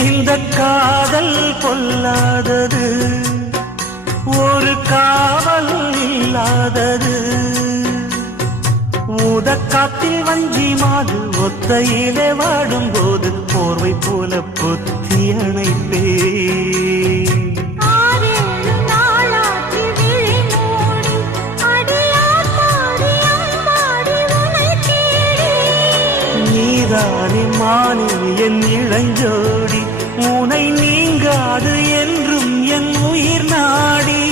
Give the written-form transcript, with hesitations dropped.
இந்த காதல் பொல்லாதது, ஒரு காவல் இல்லாதது. ஊதக்காத்தில் வஞ்சி மாது ஒத்தையிலே வாடும் போது போர்வை போல பொத்தி அணைப்பே. நீதானே மானே என் இளஞ்சோடி, உனை நீங்காது என்றும் என் உயிர் நாடி.